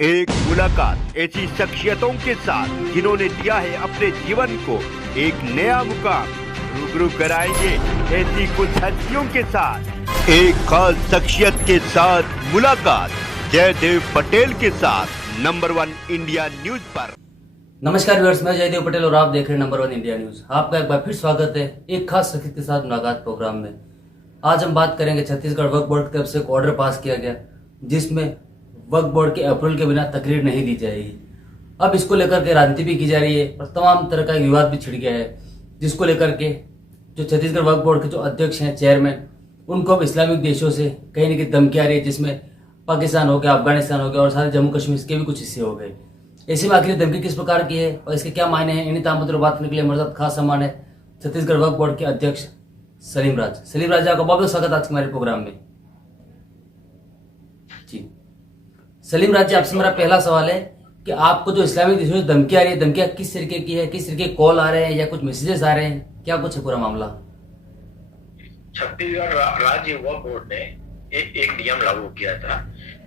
एक मुलाकात ऐसी शख्सियतों के साथ जिन्होंने दिया है अपने जीवन को एक नया मुकाम। रूबरू कराएंगे ऐसी कुछ हस्तियों के साथ एक खास शख्सियत के साथ मुलाकात जयदेव पटेल के साथ नंबर 1 इंडिया न्यूज पर। नमस्कार व्यूअर्स, मैं जयदेव पटेल और आप देख रहे हैं नंबर 1 इंडिया न्यूज। आपका एक बार फिर स्वागत है एक खास शख्सियत के साथ मुलाकात प्रोग्राम में। आज हम बात करेंगे छत्तीसगढ़ वक्फ बोर्ड की तरफ से एक ऑर्डर पास किया गया जिसमें वक्फ बोर्ड के अप्रूवल के बिना तकरीर नहीं दी जाएगी। अब इसको लेकर के राजनीति भी की जा रही है और तमाम तरह का विवाद भी छिड़ गया है, जिसको लेकर के जो छत्तीसगढ़ वक्फ बोर्ड के जो अध्यक्ष हैं, चेयरमैन, उनको अब इस्लामिक देशों से कहीं ना कहीं धमकी आ रही है, जिसमें पाकिस्तान हो गया, अफगानिस्तान हो गया और सारे जम्मू कश्मीर के भी कुछ हिस्से हो गए। ऐसे में आखिर धमकी किस प्रकार की है और इसके क्या मायने हैं, इन्हीं तमाम मुद्दों पर बात करने के लिए हमारे साथ खास सम्मान है छत्तीसगढ़ वक्फ बोर्ड के अध्यक्ष सलीम राज। सलीम राज, आपका बहुत बहुत स्वागत आज के हमारे प्रोग्राम में। जी सलीम राज जी, आपसे मेरा पहला सवाल है कि आपको जो इस्लामिक देशों से धमकी आ रही है, धमकियां किस तरीके की है, किस तरीके के कॉल आ रहे हैं या कुछ मैसेजेस आ रहे हैं, क्या कुछ है पूरा मामला? छत्तीसगढ़ राज्य वक्फ बोर्ड ने एक नियम लागू किया था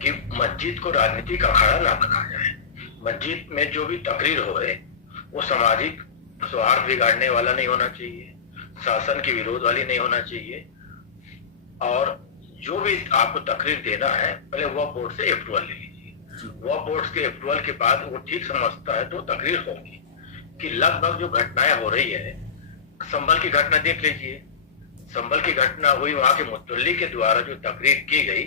कि मस्जिद को राजनीतिक अखाड़ा ना बनाया जाए। मस्जिद में जो भी तकरीर हो रहे वो सामाजिक सौहार्द बिगाड़ने वाला नहीं होना चाहिए, शासन के विरोध वाली नहीं होना चाहिए, और जो भी आपको तकरीर देना है पहले वक्फ बोर्ड से अप्रूवल ले लीजिए। वक्फ बोर्ड के अप्रूवल के बाद वो ठीक समझता है तो तकरीर होगी। कि लगभग जो घटनाएं हो रही है, संभल की घटना देख लीजिए। संभल की घटना हुई, वहां के मुतल्ली के द्वारा जो तकरीर की गई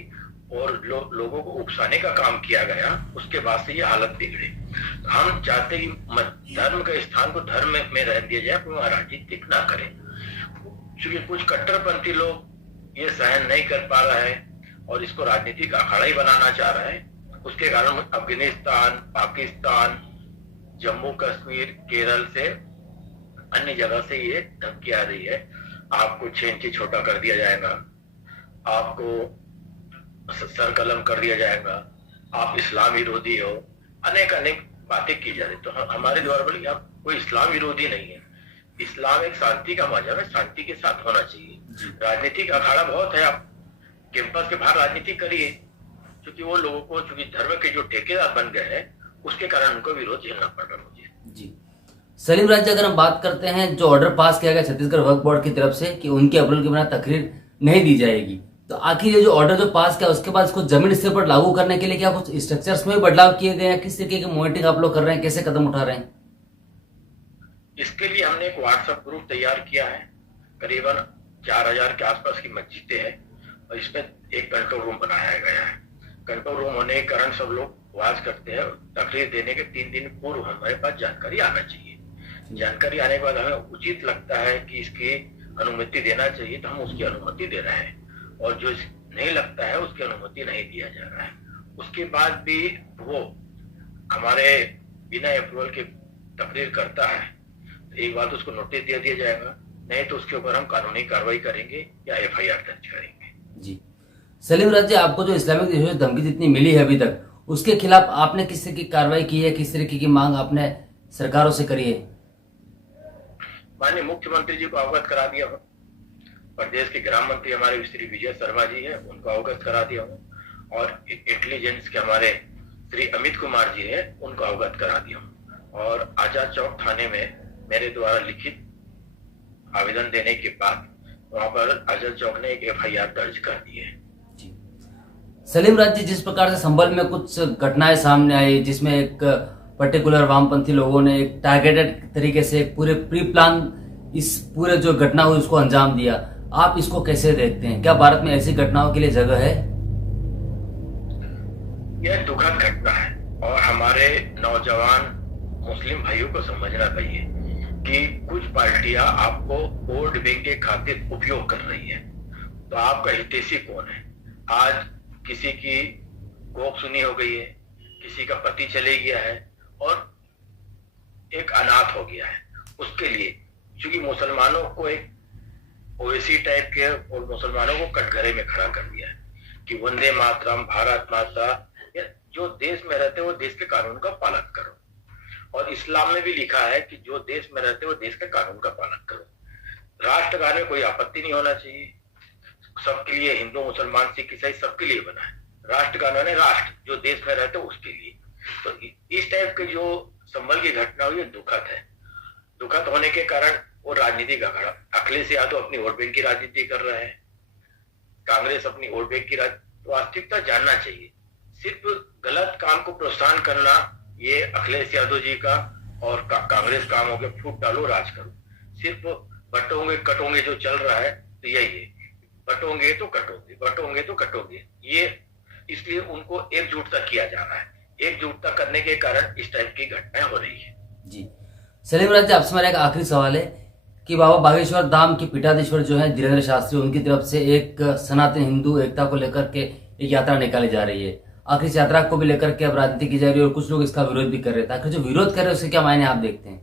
और लोगों को उकसाने का काम किया गया, उसके बाद से ये हालत बिगड़ी। हम चाहते कि धर्म के स्थान को धर्म में रह दिया जाए, वहां राजनीतिक ना करें। क्योंकि कुछ कट्टरपंथी लोग ये सहन नहीं कर पा रहा है और इसको राजनीतिक अखाड़ा ही बनाना चाह रहा है। उसके कारण अफगानिस्तान, पाकिस्तान, जम्मू कश्मीर, केरल से अन्य जगह से ये धमकी आ रही है। आपको 6 इंची छोटा कर दिया जाएगा, आपको सर कलम कर दिया जाएगा, आप इस्लाम विरोधी हो, अनेक बातें की जा रही। तो हमारे द्वारा बोले आप कोई इस्लाम विरोधी नहीं है। इस्लाम एक शांति का मजहब है, शांति के साथ होना चाहिए। राजनीतिक अखाड़ा बहुत है, आप कैंपस के बाहर राजनीति करिए, क्योंकि वो लोगों को चूंकि धर्म के जो ठेकेदार बन गए हैं उसके कारण उनको विरोध झेलना पड़ रहा है मुझे। जी सलीम राज, अगर हम बात करते हैं जो ऑर्डर पास किया गया छत्तीसगढ़ वक्फ बोर्ड की तरफ से कि उनके अप्रूवल के बिना तकरीर नहीं दी जाएगी, तो आखिर ये जो ऑर्डर जो पास किया उसके बाद इसको जमीन स्तर पर लागू करने के लिए क्या कुछ स्ट्रक्चर्स में बदलाव किए गए हैं? किस तरीके की मॉनिटरिंग आप लोग कर रहे हैं, कैसे कदम उठा रहे हैं? इसके लिए हमने एक व्हाट्सएप ग्रुप तैयार किया है। करीबन 4000 के आसपास की मस्जिदें हैं और इसमें एक कंट्रोल रूम बनाया गया है। कंट्रोल रूम होने के कारण सब लोग वाज करते हैं। तकरीर देने के 3 दिन पूर्व हमारे पास जानकारी आना चाहिए। जानकारी आने के बाद हमें उचित लगता है कि इसकी अनुमति देना चाहिए तो हम उसकी अनुमति दे रहे हैं, और जो नहीं लगता है उसकी अनुमति नहीं दिया जा रहा है। उसके बाद भी वो हमारे बिना अप्रूवल के तकरीर करता है तो एक बात उसको नोटिस दे दिया जाएगा, नहीं तो उसके ऊपर हम कानूनी कार्रवाई करेंगे या FIR दर्ज करेंगे। जी सलीम राज जी, आपको जो इस्लामिक देशों से धमकी जितनी मिली है अभी तक, उसके खिलाफ आपने किस तरह की कार्रवाई की है, किस तरीके की मांग आपने सरकारों से करी है? माननीय मुख्यमंत्री जी को अवगत करा दिया हूँ, प्रदेश के गृह मंत्री हमारे श्री विजय शर्मा जी है उनको अवगत करा दिया हूँ, और इंटेलिजेंस के हमारे श्री अमित कुमार जी है उनको अवगत करा दिया हूँ। और आजाद चौक थाने में मेरे द्वारा लिखित आवेदन देने के बाद वहां पर आजाद चौक ने एक FIR दर्ज कर दी है। सलीम राज जी, जिस प्रकार से संभल में कुछ घटनाएं सामने आई जिसमें एक पर्टिकुलर वामपंथी लोगों ने एक टारगेटेड तरीके से पूरे प्री प्लान इस पूरे जो घटना हुई उसको अंजाम दिया, आप इसको कैसे देखते हैं? क्या भारत में ऐसी घटनाओं के लिए जगह है? यह दुखद घटना है और हमारे नौजवान मुस्लिम भाइयों को समझना चाहिए कि कुछ पार्टियां आपको वोट बैंक के खातिर उपयोग कर रही है, तो आपका हितैषी कौन है? आज किसी की कोख सुनी हो गई है, किसी का पति चले गया है और एक अनाथ हो गया है, उसके लिए क्योंकि मुसलमानों को एक ओवैसी टाइप के और मुसलमानों को कटघरे में खड़ा कर दिया है कि वंदे मातरम, भारत माता, जो देश में रहते वो देश के कानून का पालन करो। और इस्लाम में भी लिखा है कि जो देश में रहते वो देश के कानून का पालन करो। राष्ट्रगान में कोई आपत्ति नहीं होना चाहिए, सबके लिए, हिंदू मुसलमान सिख ईसाई सबके लिए बना है। राष्ट्रगान है राष्ट्र जो देश में रहते उसके लिए, तो इस टाइप के जो संभल की घटना हुई है दुखद है। दुखद होने के कारण वो राजनीति का अखाड़ा, अखिलेश यादव अपनी वोट बैंक की राजनीति कर रहे हैं, कांग्रेस अपनी वोट बैंक की वास्तविकता जानना चाहिए। सिर्फ गलत काम को प्रोत्साहन करना ये अखिलेश यादव जी का और कांग्रेस काम हो गया, फूट डालो राज करो। सिर्फ बटोगे कटोगे जो चल रहा है तो यही है, बटोगे तो कटोगे, बटोगे तो कटोगे। ये इसलिए उनको एकजुटता किया जाना है, एकजुटता करने के कारण इस टाइप की घटनाएं हो रही है। जी सलीम राज जी, आपसे मेरा एक आखिरी सवाल है कि बाबा बागेश्वर धाम के पीठाधीश्वर जो है धीरेन्द्र शास्त्री, उनकी तरफ से एक सनातन हिंदू एकता को लेकर के एक यात्रा निकाली जा रही है। आखिर इस यात्रा को भी लेकर के अब राजनीति की जा रही है और कुछ लोग इसका विरोध भी कर रहे थे। आखिर जो विरोध कर रहे हैं उसके क्या मायने आप देखते हैं?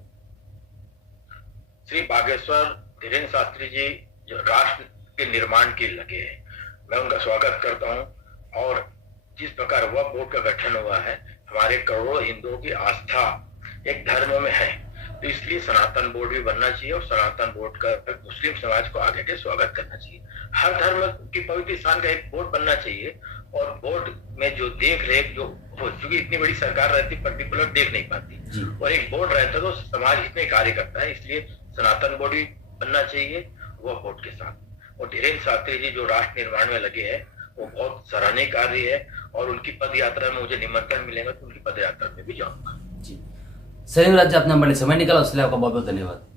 श्री बागेश्वर धीरेन्द्र शास्त्री जी जो राष्ट्र के निर्माण के लगे हैं, मैं उनका स्वागत करता हूं। और जिस प्रकार वक्फ बोर्ड का गठन हुआ है, हमारे करोड़ों हिंदुओं की आस्था एक धर्म में है, तो इसलिए सनातन बोर्ड भी बनना चाहिए और सनातन बोर्ड का मुस्लिम समाज को आगे के स्वागत करना चाहिए। हर धर्म की पवित्र स्थान का एक बोर्ड बनना चाहिए और बोर्ड में जो देख रेख जो चूंकि इतनी बड़ी सरकार रहती पर्टिकुलर देख नहीं पाती और एक बोर्ड रहता तो समाज इसमें कार्य करता है, इसलिए सनातन बोर्ड भी बनना चाहिए वो बोर्ड के साथ। और धीरेन्द्र शास्त्री जी जो राष्ट्र निर्माण में लगे हैं वो बहुत सराहनीय कार्य है और उनकी पद यात्रा में मुझे निमंत्रण मिलेगा तो उनकी पद यात्रा में भी जाऊंगा। जी सलीम राज जी, अपना बड़े समय निकाला उसके लिए आपका बहुत बहुत धन्यवाद।